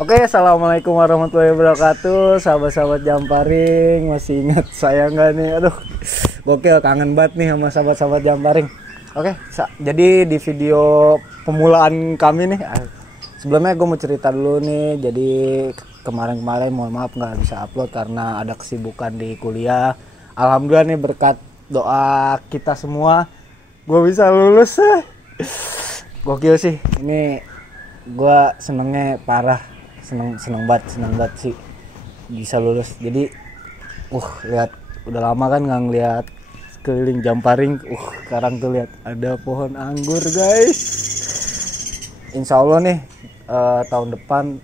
Oke, assalamualaikum warahmatullahi wabarakatuh, sahabat-sahabat Jamparing. Masih ingat saya nggak nih? Aduh, gokil, kangen banget nih sama sahabat-sahabat Jamparing. Oke, jadi di video pemulaan kami nih, sebelumnya gue mau cerita dulu nih. Jadi kemarin-kemarin mohon maaf nggak bisa upload karena ada kesibukan di kuliah. Alhamdulillah nih berkat doa kita semua, gue bisa lulus. Gokil sih, ini gue senengnya parah. seneng banget sih bisa lulus. Jadi lihat udah lama kan nggak ngeliat keliling Jamparing. Sekarang tuh lihat ada pohon anggur guys. Insya Allah nih tahun depan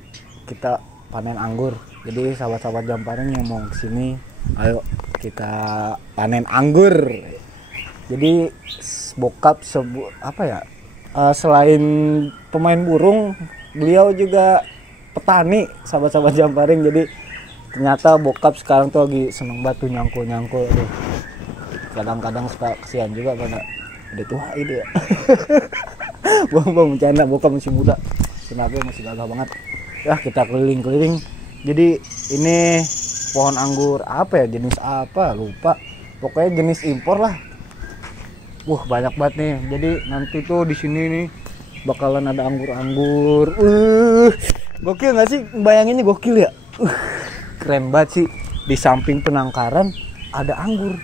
kita panen anggur. Jadi sahabat-sahabat Jamparing yang mau kesini, ayo kita panen anggur. Jadi bokap selain pemain burung, beliau juga petani, sahabat-sahabat Jamparing. Jadi ternyata bokap sekarang tuh lagi seneng banget tuh nyangkul. Kadang-kadang suka kesian juga pada udah tua ide ya. Bang bercanda, bokap masih muda, tenaga masih gagah banget. Ya kita keliling-keliling. Jadi ini pohon anggur apa ya, jenis apa lupa, pokoknya jenis impor lah. Banyak banget nih. Jadi nanti tuh di sini nih bakalan ada anggur-anggur. Gokil nggak sih? Bayanginnya gokil ya. Keren banget sih. Di samping penangkaran ada anggur.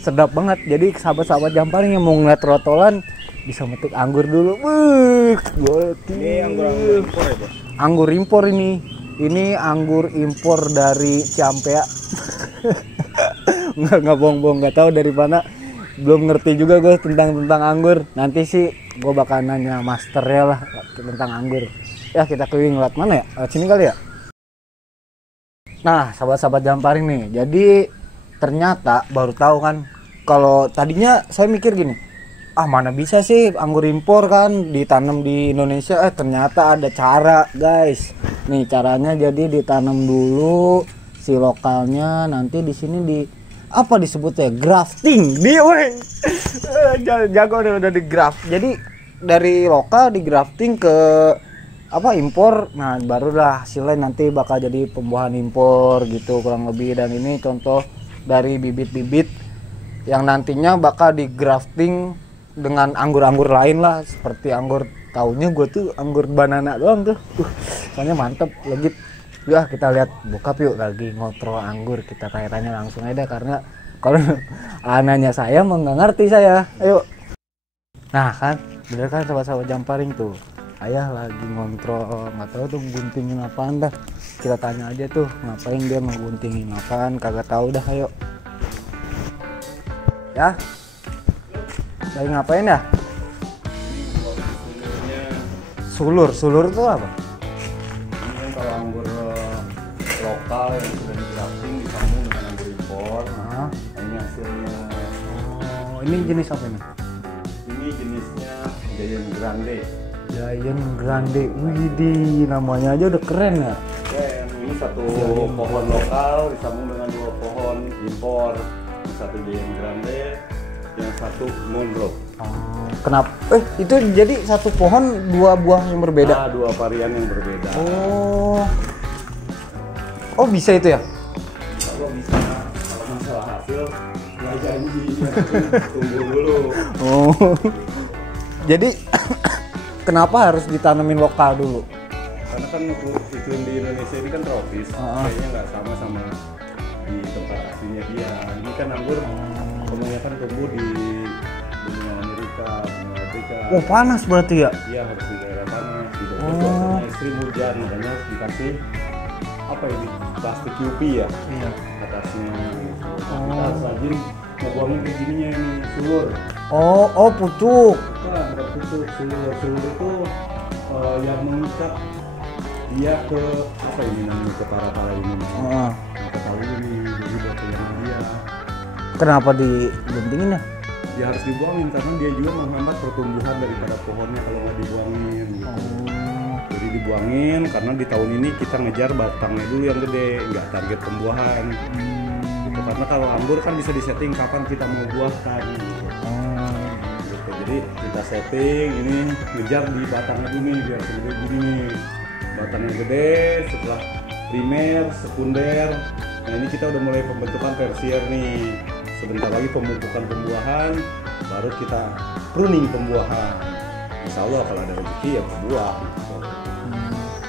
Sedap banget. Jadi sahabat-sahabat Jamparing yang mau ngeliat trotolan bisa metik anggur dulu. Gokil. Ini anggur impor ya, Bos? Anggur impor ini. Ini anggur impor dari Ciampea. Nggak bohong-bohong, nggak tahu dari mana. Belum ngerti juga gue tentang anggur. Nanti sih gue bakal nanya masternya lah tentang anggur. Ya kita keliling lewat mana ya? Lewat sini kali ya. Nah sahabat-sahabat Jamparing nih, jadi ternyata baru tahu kan, kalau tadinya saya mikir gini, mana bisa sih anggur impor kan ditanam di Indonesia. Ternyata ada cara guys. Nih caranya, jadi ditanam dulu si lokalnya, nanti di sini apa disebutnya, grafting. Jago udah di graft. Jadi dari lokal di grafting ke impor. Nah barulah hasilnya nanti bakal jadi pembuahan impor gitu kurang lebih. Dan ini contoh dari bibit-bibit yang nantinya bakal di grafting dengan anggur-anggur lain lah, seperti anggur, taunya gue tuh anggur banana doang tuh. Soalnya mantep legit. Ya kita lihat bokap yuk lagi ngotrol anggur, kita tanya langsung aja karena kalau anaknya saya mau nggak ngerti saya. Ayo. Nah kan bener kan sahabat-sahabat Jamparing tuh, ayah lagi ngontrol, nggak tahu tuh guntingin apaan dah. Kita tanya aja tuh ngapain dia mau guntingin apaan, kagak tahu dah. Ayo ya, lagi ngapain ya? Sulur tuh apa? Ini kalau anggur lokal yang sudah di grafting disambung dengan anggur impor. Ini hasilnya. Ini jenis apa nih? Ini jenisnya Giant Grande. Giant Grande. Widih, namanya aja udah keren ya. Ini satu pohon lokal disambung dengan dua pohon impor. Satu Giant Grande, yang satu Monroe. Kenapa? Itu jadi satu pohon dua buah yang berbeda? Dua varian yang berbeda. Oh bisa itu ya? Kalau bisa, kalau masalah hasil nggak janji, tunggu dulu. Jadi kenapa harus ditanamin lokal dulu? Karena kan iklim di Indonesia ini kan tropis, kayaknya nggak sama di tempat aslinya dia. Ini kan anggur kebanyakan tumbuh di dunia Amerika, benua Afrika. Panas berarti ya? Iya, harus di daerah panas, di daerah cuacanya ekstrim hujan, makanya harus dikasih plastik UV ya. Iya. Atasnya. Kita harus rajin ngebuangin kayak gininya ini, sulur. Pucuk. Ada pucuk, sulur itu yang mengikat dia ke ke para ini. Ke tali ini, jadi buat pegangan dia. Kenapa diguntingin ya? Ya harus dibuangin karena dia juga menghambat pertumbuhan daripada pohonnya kalau nggak dibuangin gitu. Jadi dibuangin karena di tahun ini kita ngejar batangnya dulu yang gede, nggak target pembuahan gitu. Karena kalau anggur kan bisa disetting kapan kita mau buahkan gitu. Jadi kita setting ini ngejar di batangnya dulu nih biar segede gini nih. batangnya gede, setelah primer, sekunder. Nah ini kita udah mulai pembentukan tersier nih. Sebentar lagi pemupukan pembuahan, baru kita pruning pembuahan. Insya Allah kalau ada rezeki ya berbuah.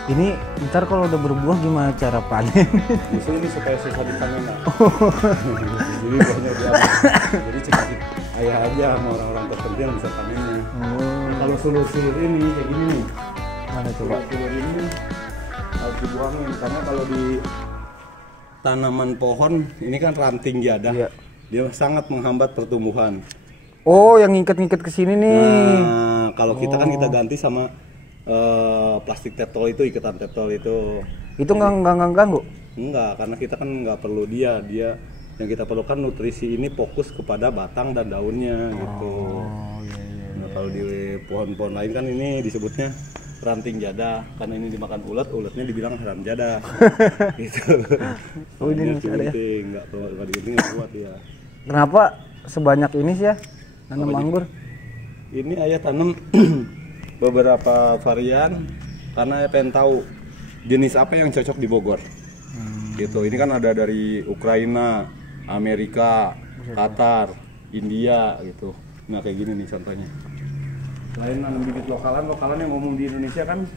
Ini ntar kalau udah berbuah gimana cara panen? Justru ini supaya susah dipanen lah. Jadi buahnya udah. Jadi sedikit ayah aja sama orang-orang tertentu yang bisa panennya. Kalau sulur-sulur ini kayak gini nih. Mana coba? Sulur ini harus dibuangin karena kalau di tanaman pohon ini kan ranting jadah. Iya. Dia sangat menghambat pertumbuhan. Oh, yang ngikat-ngikat ke sini nih. Nah, kalau kita kan kita ganti sama plastik teptol itu, ikatan teptol itu. Itu nggak ganggu? Enggak, karena kita kan nggak perlu dia yang kita perlukan nutrisi ini fokus kepada batang dan daunnya gitu. Iya. Nah, kalau di pohon-pohon lain kan ini disebutnya ranting jadah, karena ini dimakan ulat, ulatnya dibilang haram jadah. Gitu. Oh, ini masih ada ya? Nggak digunting nggak kuat ya. Kenapa sebanyak ini sih ya nanam anggur? Ini ayah tanam beberapa varian karena saya pengen tahu jenis apa yang cocok di Bogor. Gitu. Ini kan ada dari Ukraina, Amerika, Qatar, India gitu. Nah kayak gini nih contohnya. Selain nanam bibit lokalan yang umum di Indonesia kan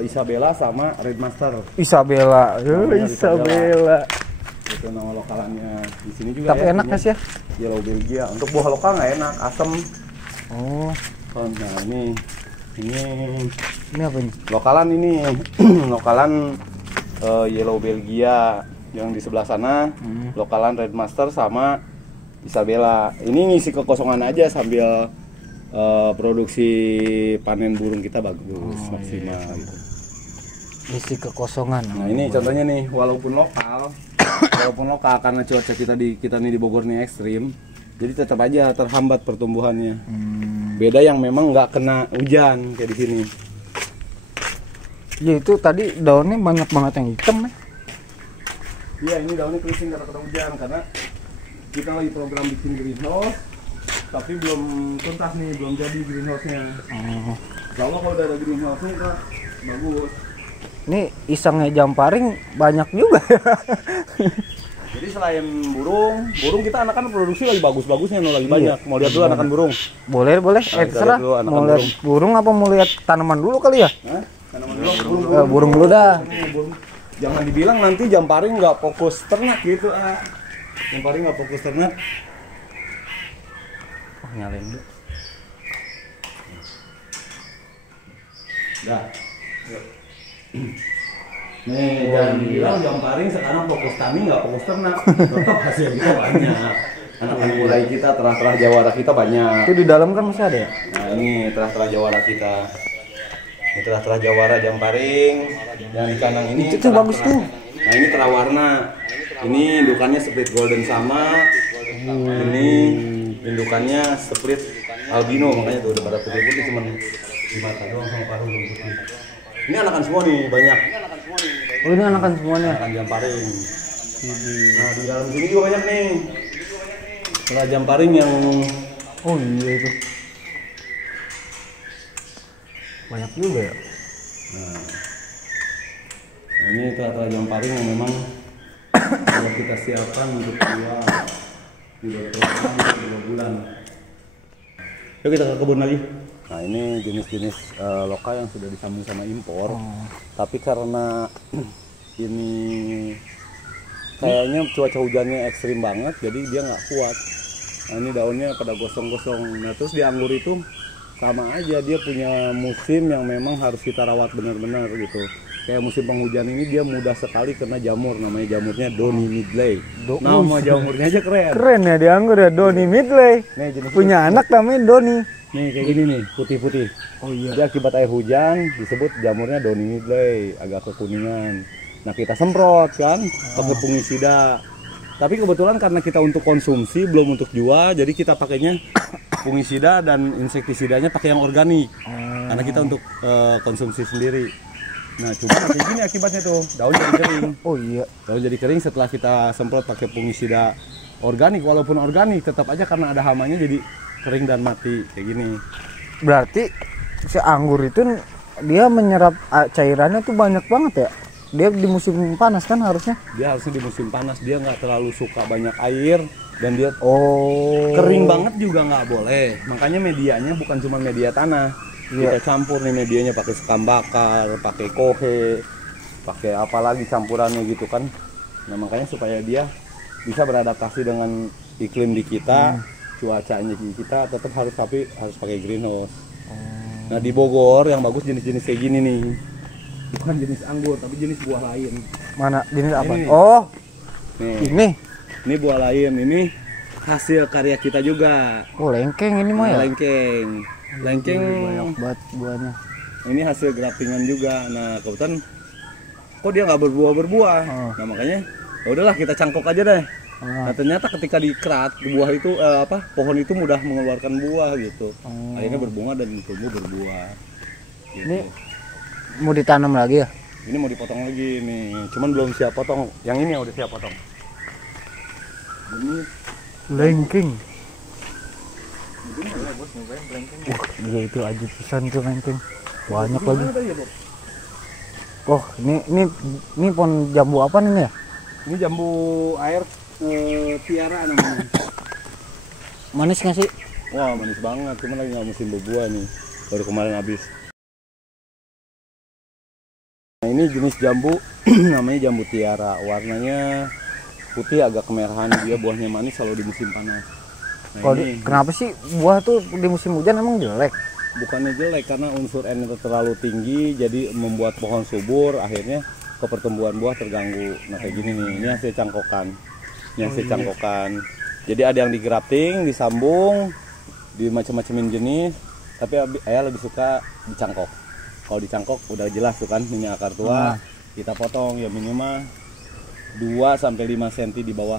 Isabella sama Red Master. Isabella. Isabella. Itu nama lokalannya. Di sini juga. Tapi enak nggak sih ya? Yellow Belgia. Untuk buah lokal nggak enak, asam. Oh. Nah ini apa ini? lokalan ini lokalan Yellow Belgia yang di sebelah sana. Lokalan Red Master sama Isabella. Ini ngisi kekosongan aja sambil produksi panen burung kita bagus, maksimal gitu. Isi kekosongan. Nah ini contohnya nih, walaupun lokal karena cuaca kita nih di Bogor nih ekstrim, jadi tetap aja terhambat pertumbuhannya. Beda yang memang nggak kena hujan kayak di sini. Ya itu tadi daunnya banyak banget yang hitam ya. Iya ini daunnya keriting karena kena hujan, karena kita lagi program bikin greenhouse, tapi belum tuntas nih, belum jadi greenhouse-nya. Kalau kalau udah ada greenhouse-nya Kak, bagus. Ini isengnya Jamparing banyak juga ya. Jadi selain burung kita anakan produksi lagi bagus-bagusnya, lagi banyak. Mau lihat dulu anakan burung? Boleh. Kita Terserah. lihat dulu anakan Mau lihat burung apa mau lihat tanaman dulu kali ya? Hah? Tanaman dulu, Burung dulu dah. burung. Jangan dibilang nanti Jamparing nggak fokus ternak gitu. Jamparing nggak fokus ternak. Oh, nyalain dulu. Dah. Nih, jangan dibilang Jamparing sekarang fokus tani nggak fokus ternak. Tetap hasil kita banyak. Anak-anak mulai kita terah-terah jawara kita banyak. Itu di dalam kan masih ada ya? Nah ini terah-terah jawara kita. Ini terah-terah jawara Jamparing. Yang di kanan ini itu tuh bagus tuh. Nah ini terah warna. Ini indukannya split golden sama. Ini indukannya split albino, makanya tuh udah pada putih-putih, cuman di mata doang sama paruh belum putih. Ini anakan semua nih, banyak. Oh ini anakan semuanya. Anakan Jamparing. Nah di dalam sini juga banyak nih. Terah Jamparing yang Oh iya itu. Banyak juga ya. Nah ini terah Jamparing yang memang kalau kita siapkan untuk jual di 2 bulan. Yuk kita ke kebun lagi. Nah ini jenis-jenis lokal yang sudah disambung sama impor. Tapi karena ini kayaknya cuaca hujannya ekstrim banget, jadi dia nggak kuat. Nah ini daunnya pada gosong-gosong. Nah terus di anggur itu sama aja, dia punya musim yang memang harus kita rawat benar-benar gitu. Kayak musim penghujan ini dia mudah sekali kena jamur, namanya jamurnya Doni Midley. Nama jamurnya aja keren. Keren ya di anggur ya, Doni Midley. Nih, jenis Punya anak namanya Doni. nih kayak gini nih, putih-putih. Oh iya. Dia akibat air hujan disebut jamurnya Doni Midley, agak kekuningan. Nah kita semprot kan pakai fungisida. Tapi kebetulan karena kita untuk konsumsi belum untuk jual, jadi kita pakainya fungisida dan insektisidanya pakai yang organik. Karena kita untuk konsumsi sendiri. Nah cuma kayak gini akibatnya tuh, daun jadi kering. Oh iya. Daun jadi kering setelah kita semprot pakai fungisida organik, walaupun organik tetap aja karena ada hamanya jadi kering dan mati kayak gini. Berarti si anggur itu dia menyerap cairannya tuh banyak banget ya. Dia di musim panas kan harusnya. Dia harusnya di musim panas, dia nggak terlalu suka banyak air dan dia kering banget juga nggak boleh. Makanya medianya bukan cuma media tanah. Iya. Kita campur nih medianya pakai sekam bakar, pakai kohe, pakai apa lagi campurannya gitu kan. Nah makanya supaya dia bisa beradaptasi dengan iklim di kita, cuacanya di kita tetap harus pakai greenhouse. Nah di Bogor yang bagus jenis-jenis kayak gini nih, bukan jenis anggur tapi jenis buah lain. Mana jenis apa? Ini. Oh, Nih, ini buah lain, ini hasil karya kita juga. oh lengkeng ini mah ya. Lengkeng Banyak banget buahnya. ini hasil graftingan juga. Nah kebetulan kok dia nggak berbuah. Nah makanya ya udahlah kita cangkok aja deh. Nah ternyata ketika dikerat buah itu pohon itu mudah mengeluarkan buah gitu. Akhirnya berbunga dan tumbuh berbuah. Gitu. Ini mau ditanam lagi ya? Ini mau dipotong lagi nih, cuman belum siap potong. Yang ini udah siap potong. Ini Lengkeng. Wah, iya itu aja pisan tuh lengkeng. Banyak lagi. Oh, ini pohon jambu apa nih ya? ini jambu air tiara namanya. Manis nggak sih? Wah manis banget, cuman lagi nggak musim berbuah nih, baru kemarin habis. Nah ini jenis jambu namanya jambu tiara, warnanya putih agak kemerahan, dia buahnya manis kalau di musim panas. Nah, Kenapa sih buah tuh di musim hujan emang jelek? bukannya jelek karena unsur N itu terlalu tinggi, jadi membuat pohon subur, akhirnya ke pertumbuhan buah terganggu. Nah kayak gini nih, ini hasil cangkokan, Jadi ada yang di grafting, disambung, di macam-macamin jenis, tapi ayah lebih suka dicangkok. Kalau dicangkok udah jelas tuh kan, minyak akar tua, kita potong ya minimal 2-5 cm di bawah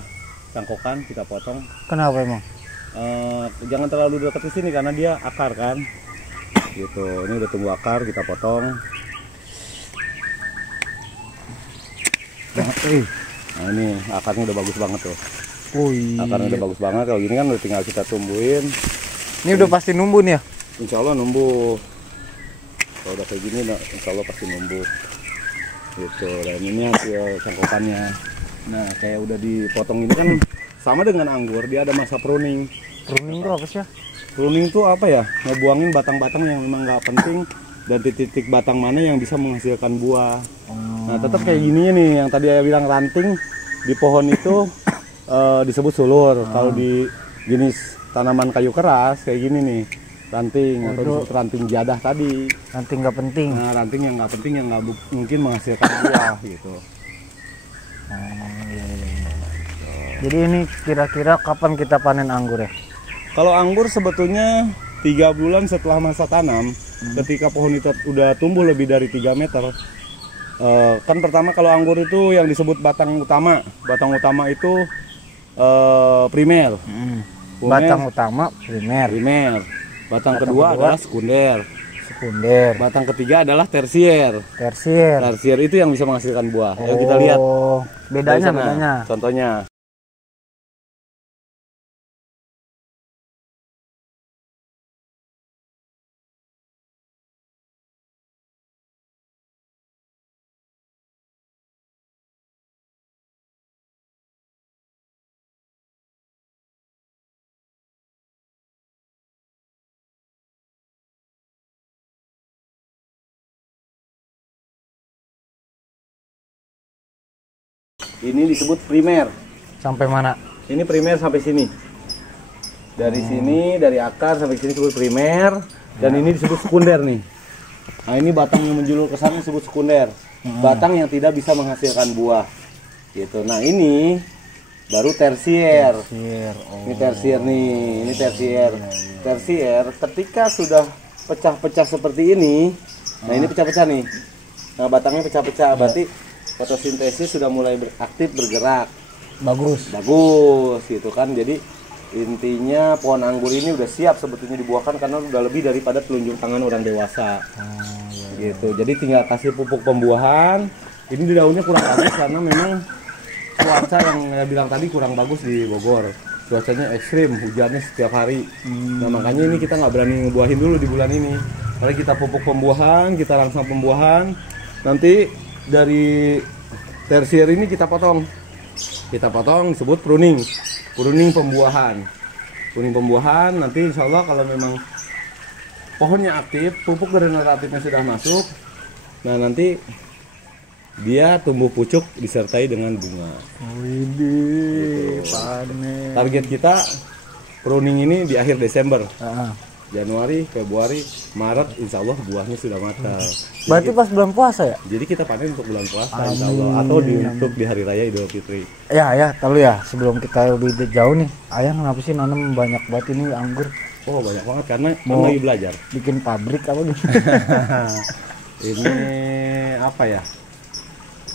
cangkokan kita potong. Kenapa emang? Jangan terlalu dekat ke sini karena dia akar kan. Gitu. Ini udah tumbuh akar, kita potong. Nah ini akarnya udah bagus banget tuh. Akarnya udah bagus banget. Kalau gini kan udah tinggal kita tumbuhin. Ini udah pasti numbuh nih ya? Insya Allah numbuh. Kalau udah kayak gini, insya Allah pasti numbuh. Gitu. Dan ini hasil cangkokannya. Nah kayak udah dipotong ini kan sama dengan anggur, dia ada masa pruning. Pruning itu apa sih ya? Pruning itu apa ya? Ngebuangin batang-batang yang memang nggak penting dan titik-titik batang mana yang bisa menghasilkan buah. Nah tetap kayak gini nih, yang tadi saya bilang ranting di pohon itu disebut sulur. Kalau di jenis tanaman kayu keras kayak gini nih, ranting atau disebut ranting jadah tadi. Ranting nggak penting. Nah ranting yang nggak penting yang nggak mungkin menghasilkan buah gitu. Jadi ini kira-kira kapan kita panen anggur ya? Kalau anggur sebetulnya 3 bulan setelah masa tanam, ketika pohon itu udah tumbuh lebih dari 3 meter, kan pertama kalau anggur itu yang disebut batang utama itu primer. Batang utama primer. Batang kedua adalah sekunder. Batang ketiga adalah tersier. Tersier itu yang bisa menghasilkan buah. Ayo kita lihat. Bedanya. Contohnya. Ini disebut primer. Sampai mana? Ini primer sampai sini. Dari sini, dari akar sampai sini disebut primer. Dan ini disebut sekunder nih. Nah ini batang yang menjulur ke sana disebut sekunder. Batang yang tidak bisa menghasilkan buah. Gitu. Nah ini baru tersier. Ini tersier nih. Ini tersier. Tersier ketika sudah pecah-pecah seperti ini. Nah ini pecah-pecah nih. Nah batangnya pecah-pecah. Berarti fotosintesis sudah mulai aktif bergerak. Bagus gitu kan. Jadi intinya pohon anggur ini udah siap sebetulnya dibuahkan karena udah lebih daripada telunjuk tangan orang dewasa. Gitu. Jadi tinggal kasih pupuk pembuahan. Ini daunnya kurang bagus karena memang cuaca yang saya bilang tadi kurang bagus di Bogor. Cuacanya ekstrim, hujannya setiap hari. Nah makanya ini kita nggak berani ngebuahin dulu di bulan ini. Kalau kita pupuk pembuahan, kita rangsang pembuahan, nanti dari tersier ini kita potong disebut pruning pembuahan. Pruning pembuahan nanti insya Allah kalau memang pohonnya aktif, pupuk regeneratifnya sudah masuk, nah nanti dia tumbuh pucuk disertai dengan bunga. Widih, panen. Target kita pruning ini di akhir Desember. Januari, Februari, Maret, insya Allah buahnya sudah matang. Berarti pas bulan puasa ya? Jadi kita panen untuk bulan puasa, insya Allah, atau untuk di hari raya Idul Fitri. Ya, tahu ya. Sebelum kita lebih jauh nih, ayah kenapa sih nanam banyak banget ini anggur? Oh banyak banget karena Mau lagi belajar. Bikin pabrik apa gitu? Ini apa ya?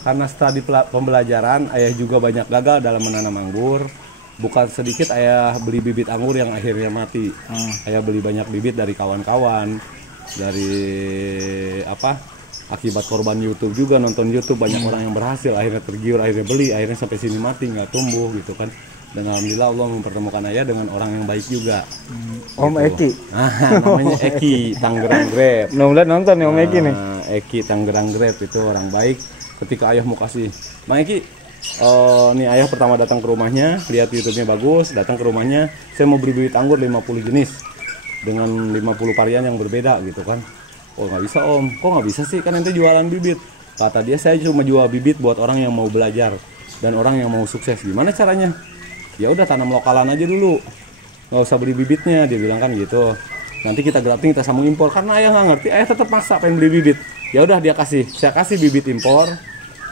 Karena setelah di pembelajaran, ayah juga banyak gagal dalam menanam anggur. Bukan sedikit ayah beli bibit anggur yang akhirnya mati. Ayah beli banyak bibit dari kawan-kawan, dari akibat korban YouTube juga, nonton YouTube banyak orang yang berhasil, akhirnya tergiur, akhirnya beli, akhirnya sampai sini mati nggak tumbuh gitu kan. Dan alhamdulillah Allah mempertemukan ayah dengan orang yang baik juga. Om gitu. Eki. Namanya Eki Tangerang Grape. Mudah-mudahan nonton ya Om Eki nih. Eki Tangerang Grape itu orang baik. Ketika ayah mau kasih, Bang Eki, nih ayah pertama datang ke rumahnya, lihat YouTube-nya bagus, datang ke rumahnya, saya mau beli bibit anggur 50 jenis dengan 50 varian yang berbeda gitu kan. Oh nggak bisa Om, kok nggak bisa sih, kan ente jualan bibit. Kata dia, saya cuma jual bibit buat orang yang mau belajar dan orang yang mau sukses. Gimana caranya? Ya udah tanam lokalan aja dulu, nggak usah beli bibitnya, dia bilang kan gitu. Nanti kita grafting, kita sambung impor. Karena ayah nggak ngerti, ayah tetap maksa pengen beli bibit. Ya udah saya kasih bibit impor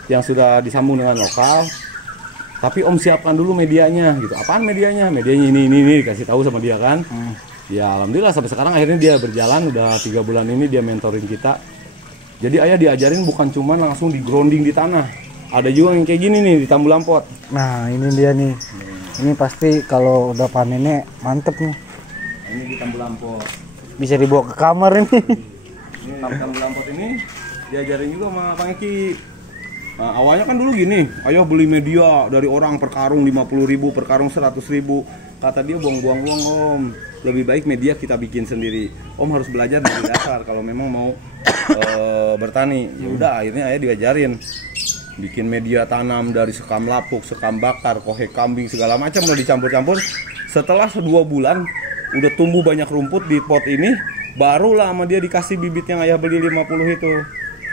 yang sudah disambung dengan lokal. Tapi Om siapkan dulu medianya gitu. Apaan medianya? Medianya ini dikasih tahu sama dia kan. Ya alhamdulillah sampai sekarang akhirnya dia berjalan, udah 3 bulan ini dia mentorin kita. Jadi ayah diajarin bukan cuma langsung di grounding di tanah. Ada juga yang kayak gini nih di tambulan pot. Nah ini dia nih. Ini pasti kalau udah panennya mantep nih. Ini di tambulan pot. Bisa dibawa ke kamar ini. Ini tambulan pot ini diajarin juga sama Bang Eki. Nah, awalnya kan dulu gini, ayah beli media dari orang per karung 50.000, per karung 100.000. Kata dia buang-buang uang Om. Lebih baik media kita bikin sendiri. Om harus belajar dari dasar kalau memang mau bertani. Ya udah akhirnya ayah diajarin bikin media tanam dari sekam lapuk, sekam bakar, kohe kambing segala macam udah dicampur-campur. Setelah 2 bulan udah tumbuh banyak rumput di pot ini, barulah sama dia dikasih bibit yang ayah beli 50 itu.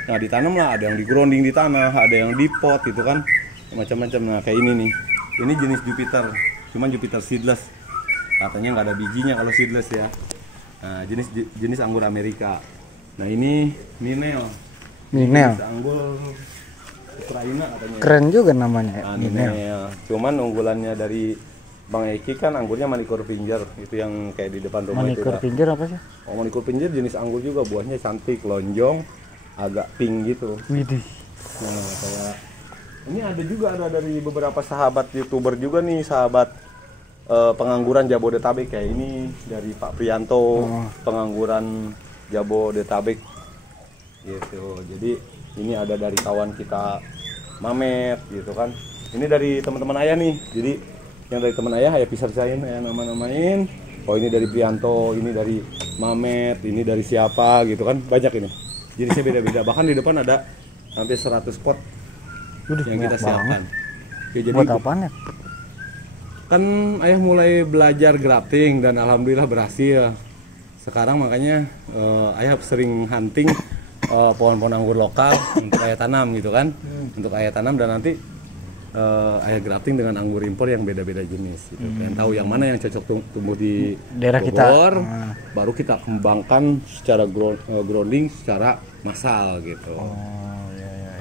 Nah ditanam lah, ada yang di grounding di tanah, ada yang di pot gitu kan, macam-macam. Nah kayak ini nih, ini jenis Jupiter, cuman Jupiter seedless, katanya nggak ada bijinya kalau seedless ya. Nah jenis anggur Amerika. Nah ini Ninel, jenis anggur Ukraina katanya. Keren juga namanya. Nah, Ninel. Cuman unggulannya dari Bang Eki kan anggurnya Manikur Pinjer, itu yang kayak di depan rumah. Manikur Pinjer apa sih? Oh Manikur Pinjer jenis anggur juga, buahnya cantik, lonjong, agak pink gitu. Widih. Nah, kayak ini ada dari beberapa sahabat YouTuber juga nih, sahabat pengangguran Jabodetabek kayak ini dari Pak Prianto, pengangguran Jabodetabek gitu. Jadi ini ada dari kawan kita Mamet gitu kan. Ini dari teman-teman ayah nih. Jadi yang dari teman ayah pisah-pisahin, ayah nama-namain. Oh ini dari Prianto, ini dari Mamet, ini dari siapa gitu kan. Banyak ini. Jadi saya beda-beda. Bahkan di depan ada hampir 100 pot yang kita siapkan. Oke, jadi buat apaan ya? Kan ayah mulai belajar grafting dan alhamdulillah berhasil. Sekarang makanya ayah sering hunting pohon-pohon anggur lokal untuk ayah tanam gitu kan. Untuk ayah tanam dan nanti ayah grafting dengan anggur impor yang beda-beda jenis gitu. Pengen tahu yang mana yang cocok tumbuh di daerah Bogor, kita. baru kita kembangkan secara grounding secara massal gitu.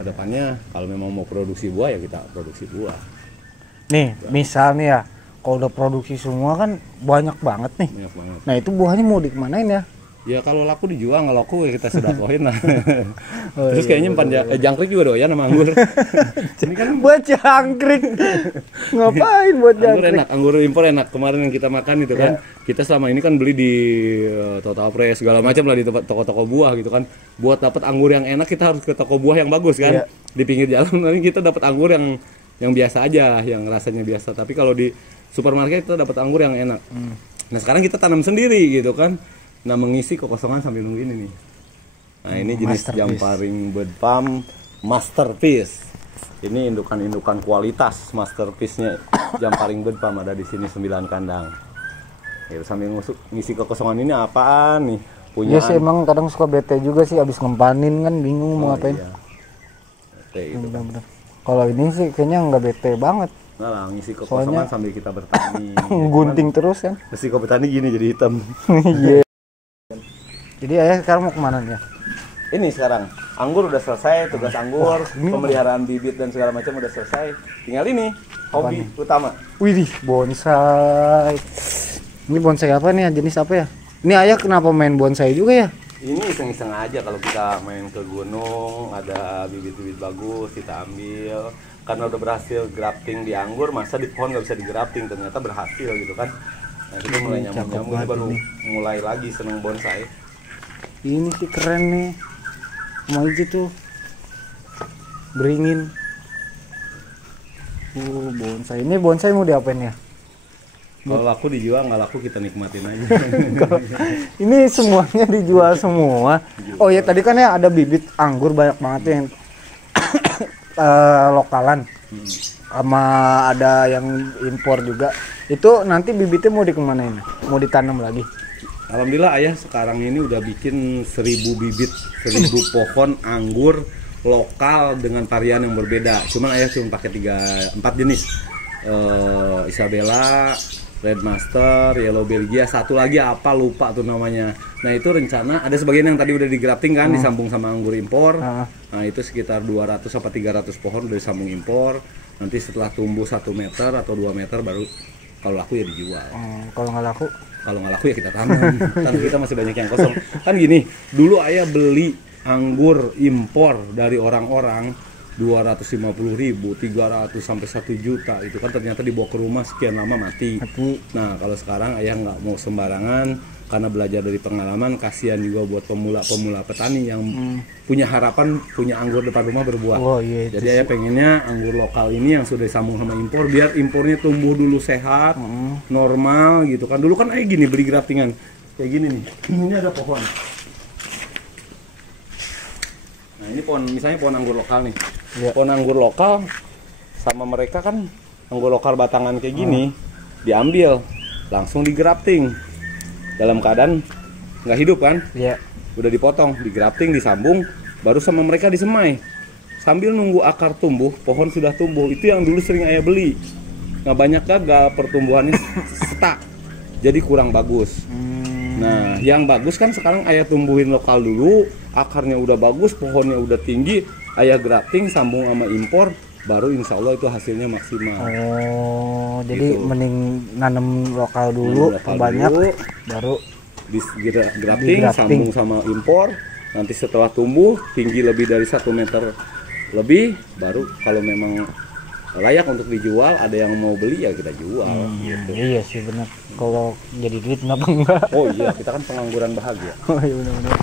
Kedepannya kalau memang mau produksi buah ya kita produksi buah. Nih misalnya ya, kalau udah produksi semua kan banyak banget nih. Banyak banget. Nah itu buahnya mau dikemanain ya? Ya kalau laku dijual, nggak laku ya kita sedekahin lah. Terus kayaknya jangkrik juga doyan sama anggur. Ini kan buat jangkrik. Ngapain buat Anggur jangkrik? enak, anggur impor enak. Kemarin yang kita makan itu kan, kita selama ini kan beli di Total Fresh segala macam lah di tempat toko-toko buah gitu kan. Buat dapat anggur yang enak kita harus ke toko buah yang bagus kan. Di pinggir jalan nanti kita dapat anggur yang biasa aja, yang rasanya biasa. Tapi kalau di supermarket kita dapat anggur yang enak. Nah sekarang kita tanam sendiri gitu kan. Nah mengisi kekosongan sambil nunggu ini nih. Nah ini jenis Jamparing bird palm masterpiece. Ini indukan-indukan kualitas masterpiece-nya Jamparing bird palm, ada di sini 9 kandang. Ya, sambil ngisi kekosongan ini apaan nih? Iya sih, emang kadang suka bete juga sih abis ngempanin kan, bingung mau ngapain. Iya. Bete itu. Bener-bener. Kalau ini sih kayaknya nggak bete banget. Nah lah, ngisi kekosongan sambil kita bertani. Gunting terus kan. Resiko petani gini jadi hitam. Iya. Jadi ayah sekarang mau kemana nih ya? Ini sekarang anggur udah selesai, tugas anggur, pemeliharaan bibit dan segala macam udah selesai. Tinggal ini hobi utama. Widih, bonsai. Ini bonsai apa nih? Jenis apa ya? Ini ayah kenapa main bonsai juga ya? Ini iseng-iseng aja kalau kita main ke gunung, ada bibit-bibit bagus kita ambil. Karena udah berhasil grafting di anggur, masa di pohon nggak bisa di grafting, ternyata berhasil gitu kan. Nah kita mulai nyambung-nyambung, ini baru mulai lagi seneng bonsai. Ini sih keren nih. Mau aja tuh beringin. Bonsai. Ini bonsai mau diapain ya? Kalau laku dijual, nggak laku kita nikmatin aja. Ini semuanya dijual semua. Oh ya tadi kan ya ada bibit anggur banyak banget yang lokalan. Sama ada yang impor juga. Itu nanti bibitnya mau dikemanain? Mau ditanam lagi? Alhamdulillah ayah sekarang ini udah bikin 1000 bibit, 1000 pohon anggur lokal dengan varian yang berbeda. Cuman ayah cuma pakai 4 jenis. Isabella, Red Master, Yellow Belgia, satu lagi apa lupa tuh namanya. Nah itu rencana ada sebagian yang tadi udah digrafting kan, disambung sama anggur impor. Nah itu sekitar 200 sampai 300 pohon udah disambung impor. Nanti setelah tumbuh 1 meter atau 2 meter baru kalau laku ya dijual. Kalau nggak laku? Kalau nggak laku ya kita tanam. Tanah kita masih banyak yang kosong. Kan gini, dulu ayah beli anggur impor dari orang-orang 250.000, 300 sampai 1 juta. Itu kan ternyata dibawa ke rumah sekian lama mati. Nah kalau sekarang ayah nggak mau sembarangan, karena belajar dari pengalaman. Kasihan juga buat pemula petani yang punya harapan punya anggur depan rumah berbuah. Jadi ayah pengennya anggur lokal ini yang sudah disambung sama impor, biar impornya tumbuh dulu sehat, normal gitu kan. Dulu kan ayah gini beli graftingan kayak gini nih. Ini ada pohon. Nah ini pohon, misalnya pohon anggur lokal nih. Pohon anggur lokal sama mereka kan anggur lokal batangan kayak gini diambil langsung digrafting dalam keadaan nggak hidup kan? Udah dipotong, digrafting, disambung, baru sama mereka disemai. Sambil nunggu akar tumbuh, pohon sudah tumbuh. Itu yang dulu sering ayah beli. Nggak banyak gagal, pertumbuhannya stuck, jadi kurang bagus. Nah, yang bagus kan sekarang ayah tumbuhin lokal dulu, akarnya udah bagus, pohonnya udah tinggi, ayah grafting, sambung sama impor, baru insya Allah itu hasilnya maksimal. Jadi gitu. Mending nanam lokal dulu, banyak, baru di grafting, sambung sama impor. Nanti setelah tumbuh tinggi lebih dari 1 meter lebih, baru kalau memang layak untuk dijual, ada yang mau beli ya kita jual. Gitu. Iya sih benar. Kalau jadi duit kenapa enggak? Oh iya, kita kan pengangguran bahagia. Oh iya benar-benar.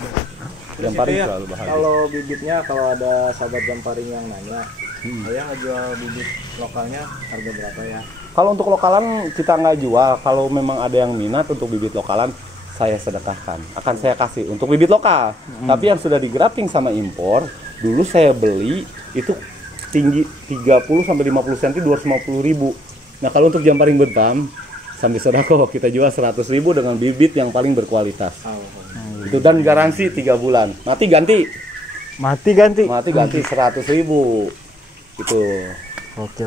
Jamparing selalu bahagia. Kalau bibitnya, kalau ada sahabat Jamparing yang nanya, saya ngejual bibit lokalnya harga berapa ya? Kalau untuk lokalan kita nggak jual. Kalau memang ada yang minat untuk bibit lokalan, saya sedekahkan. Akan saya kasih untuk bibit lokal. Tapi yang sudah digrafting sama impor, dulu saya beli itu tinggi 30 sampai 50 cm 250.000. Nah kalau untuk Jamparing bird palm sambil sedekah kita jual 100.000 dengan bibit yang paling berkualitas. Itu dan garansi 3 bulan. Mati ganti 100.000 gitu. Oke.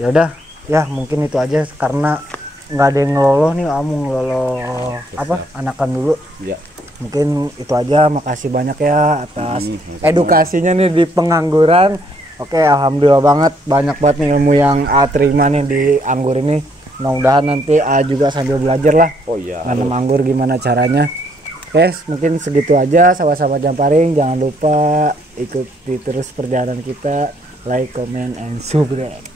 Ya udah, ya mungkin itu aja karena nggak ada yang ngeloloh nih, kamu ngeloloh anakan dulu. Ya. Mungkin itu aja, makasih banyak ya atas edukasinya nih di pengangguran. Oke, alhamdulillah banyak banget nih ilmu yang A terima nih di anggur ini. Mudah-mudahan nanti A juga sambil belajar lah. Nanam anggur gimana caranya. Oke, mungkin segitu aja sahabat-sahabat Jamparing. Jangan lupa ikuti terus perjalanan kita, like, comment, and subscribe.